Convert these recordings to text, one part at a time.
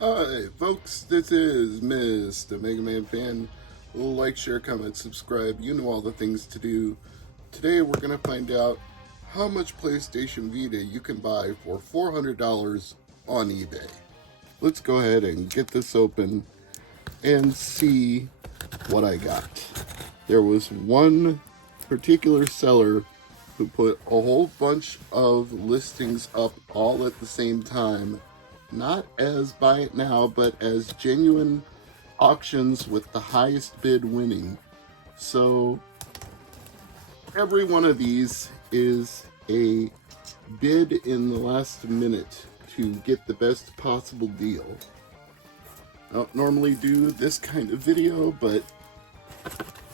Hi, folks, this is Mr. MegaManFan. Like, share, comment, subscribe. You know all the things to do. Today, we're going to find out how much PlayStation Vita you can buy for $400 on eBay. Let's go ahead and get this open and see what I got. There was one particular seller who put a whole bunch of listings up all at the same time, not as buy it now, but as genuine auctions with the highest bid winning. So every one of these is a bid in the last minute to get the best possible deal. I don't normally do this kind of video, but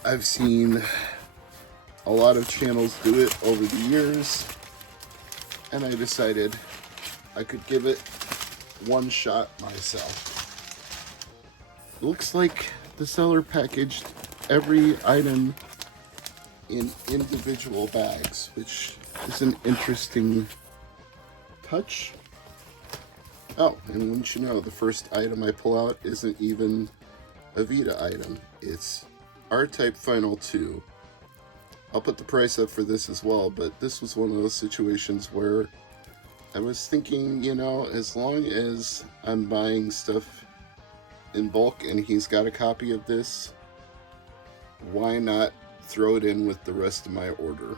I've seen a lot of channels do it over the years, and I decided I could give it one shot myself. Looks like the seller packaged every item in individual bags, which is an interesting touch. Oh, and wouldn't you know, the first item I pull out isn't even a Vita item. It's R-Type Final 2. I'll put the price up for this as well, but this was one of those situations where I was thinking, you know, as long as I'm buying stuff in bulk and he's got a copy of this, why not throw it in with the rest of my order?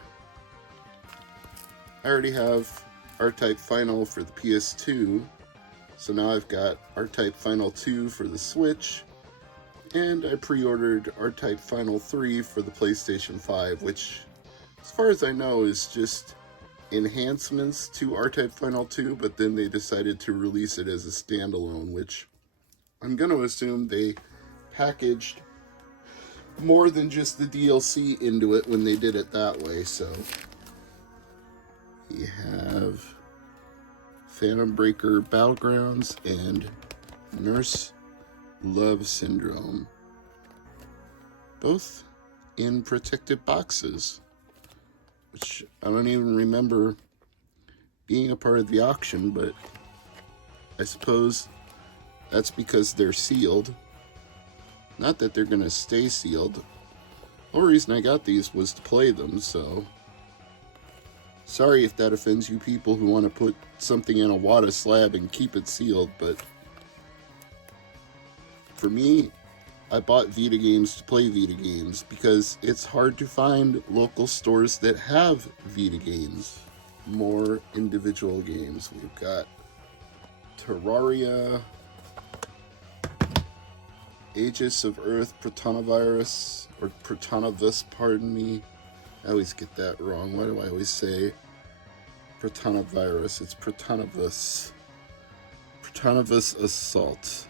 I already have R-Type Final for the PS2, so now I've got R-Type Final 2 for the Switch, and I pre-ordered R-Type Final 3 for the PlayStation 5, which, as far as I know, is just enhancements to R-Type Final 2, but then they decided to release it as a standalone, which I'm going to assume they packaged more than just the DLC into it when they did it that way. So we have Phantom Breaker Battlegrounds and Nurse Love Syndrome, both in protected boxes, which I don't even remember being a part of the auction, but I suppose that's because they're sealed. Not that they're gonna stay sealed. The whole reason I got these was to play them, so sorry if that offends you people who want to put something in a Wada slab and keep it sealed, but for me, I bought Vita games to play Vita games because it's hard to find local stores that have Vita games, more individual games. We've got Terraria, Aegis of Earth, Protonavirus, or Protonavis, pardon me. I always get that wrong. Why do I always say Protonavirus? It's Protonavis. Protonavis Assault,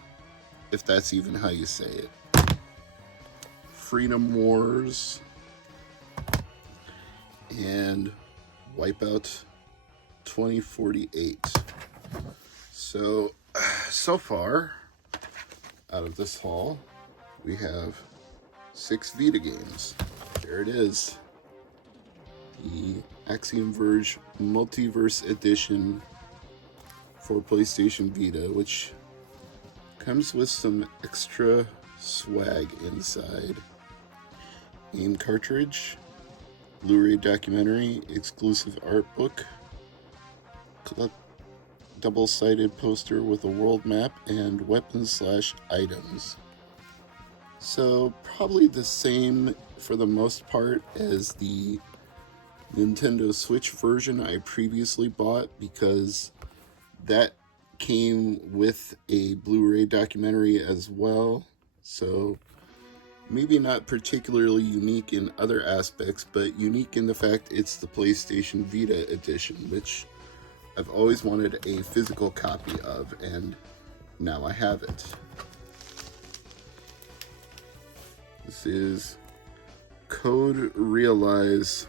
if that's even how you say it. Freedom Wars, and Wipeout 2048. So far, out of this haul, we have 6 Vita games. There it is. The Axiom Verge Multiverse Edition for PlayStation Vita, which comes with some extra swag inside. Game cartridge, Blu-ray documentary, exclusive art book, double-sided poster with a world map, and weapons/items. So probably the same for the most part as the Nintendo Switch version I previously bought, because that came with a Blu-ray documentary as well. So maybe not particularly unique in other aspects, but unique in the fact it's the PlayStation Vita edition, which I've always wanted a physical copy of, and now I have it. This is Code Realize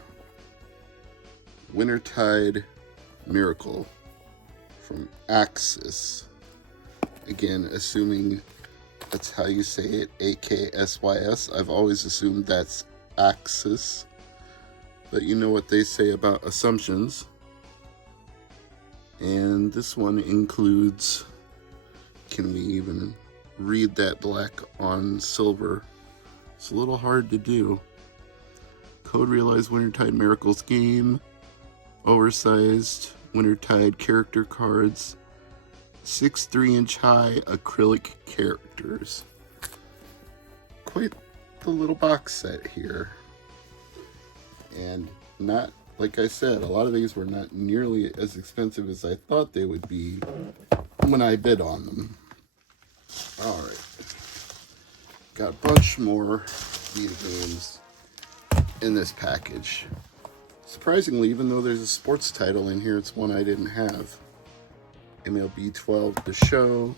Wintertide Miracle from Axis. Again, assuming that's how you say it, AKSYS. I've always assumed that's Axis, but you know what they say about assumptions. And this one includes can we even read that black on silver? It's a little hard to do. Code Realized Wintertide Miracles game. Oversized Wintertide character cards. 6 3-inch high acrylic characters. Quite the little box set here. And not, like I said, a lot of these were not nearly as expensive as I thought they would be when I bid on them. Alright. Got a bunch more Vita games in this package. Surprisingly, even though there's a sports title in here, it's one I didn't have. MLB 12 The Show.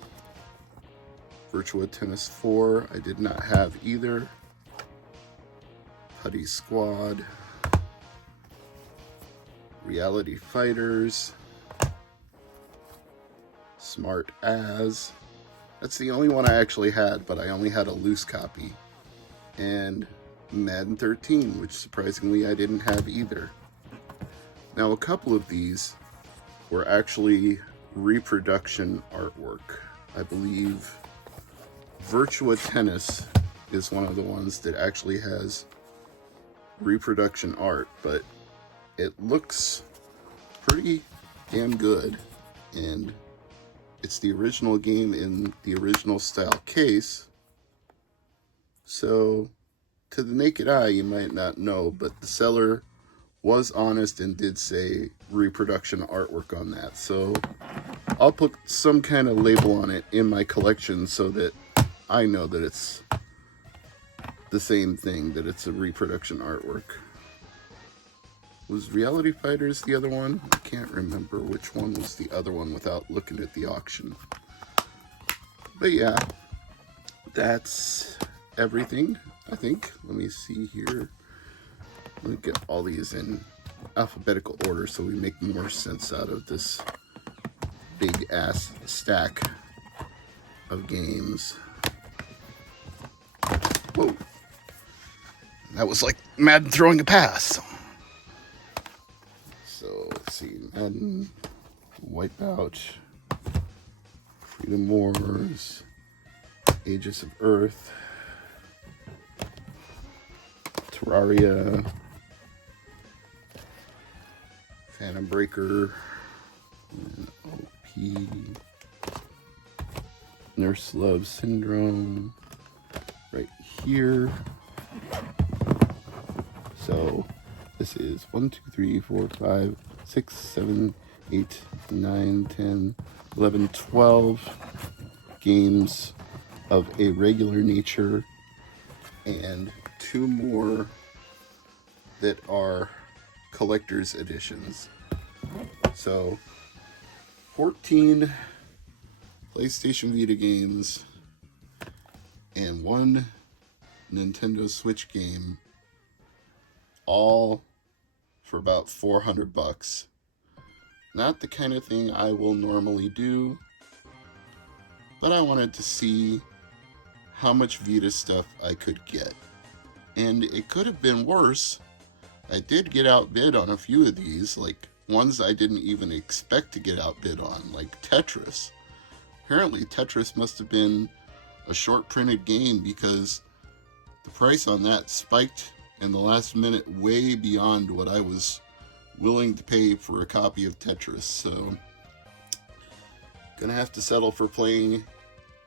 Virtua Tennis 4, I did not have either. Putty Squad. Reality Fighters. Smart As. That's the only one I actually had, but I only had a loose copy. And Madden 13, which surprisingly I didn't have either. Now, a couple of these were actually reproduction artwork. I believe Virtua Tennis is one of the ones that actually has reproduction art, but it looks pretty damn good, and it's the original game in the original style case. So to the naked eye you might not know, but the seller was honest and did say reproduction artwork on that. So I'll put some kind of label on it in my collection so that I know that it's the same thing, that it's a reproduction artwork. Was Reality Fighters the other one? I can't remember which one was the other one without looking at the auction. But yeah, that's everything, I think. Let me see here. Let me get all these in alphabetical order so we make more sense out of this big ass stack of games. Whoa. That was like Madden throwing a pass. So let's see. Madden, Wipeout, Freedom Wars, Ages of Earth, Terraria, Phantom Breaker, OP, Nurse Love Syndrome, right here. So this is 1, 2, 3, 4, 5, 6, 7, 8, 9, 10, 11, 12 games of a regular nature, and 2 more that are collector's editions. So 14 PlayStation Vita games and 1 Nintendo Switch game, all for about $400. Not the kind of thing I will normally do, but I wanted to see how much Vita stuff I could get. And it could have been worse. I did get outbid on a few of these, like ones I didn't even expect to get outbid on, like Tetris. Apparently Tetris must have been a short printed game, because the price on that spiked in the last minute way beyond what I was willing to pay for a copy of Tetris. So gonna have to settle for playing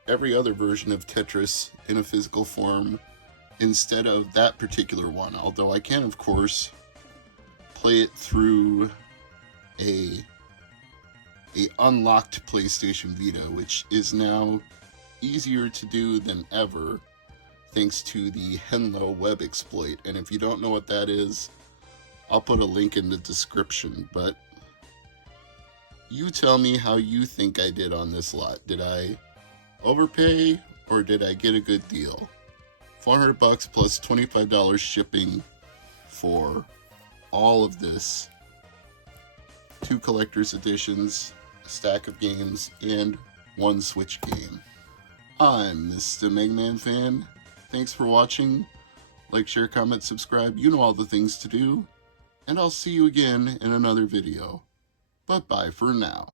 every other version of Tetris in a physical form instead of that particular one, although I can of course play it through a unlocked PlayStation Vita, which is now easier to do than ever thanks to the Henlo web exploit. And if you don't know what that is, I'll put a link in the description. But you tell me how you think I did on this lot. Did I overpay or did I get a good deal? $400 plus $25 shipping for all of this. 2 collector's editions, a stack of games, and 1 Switch game. I'm Mr. MegaManFan. Thanks for watching. Like, share, comment, subscribe. You know all the things to do. And I'll see you again in another video. But bye for now.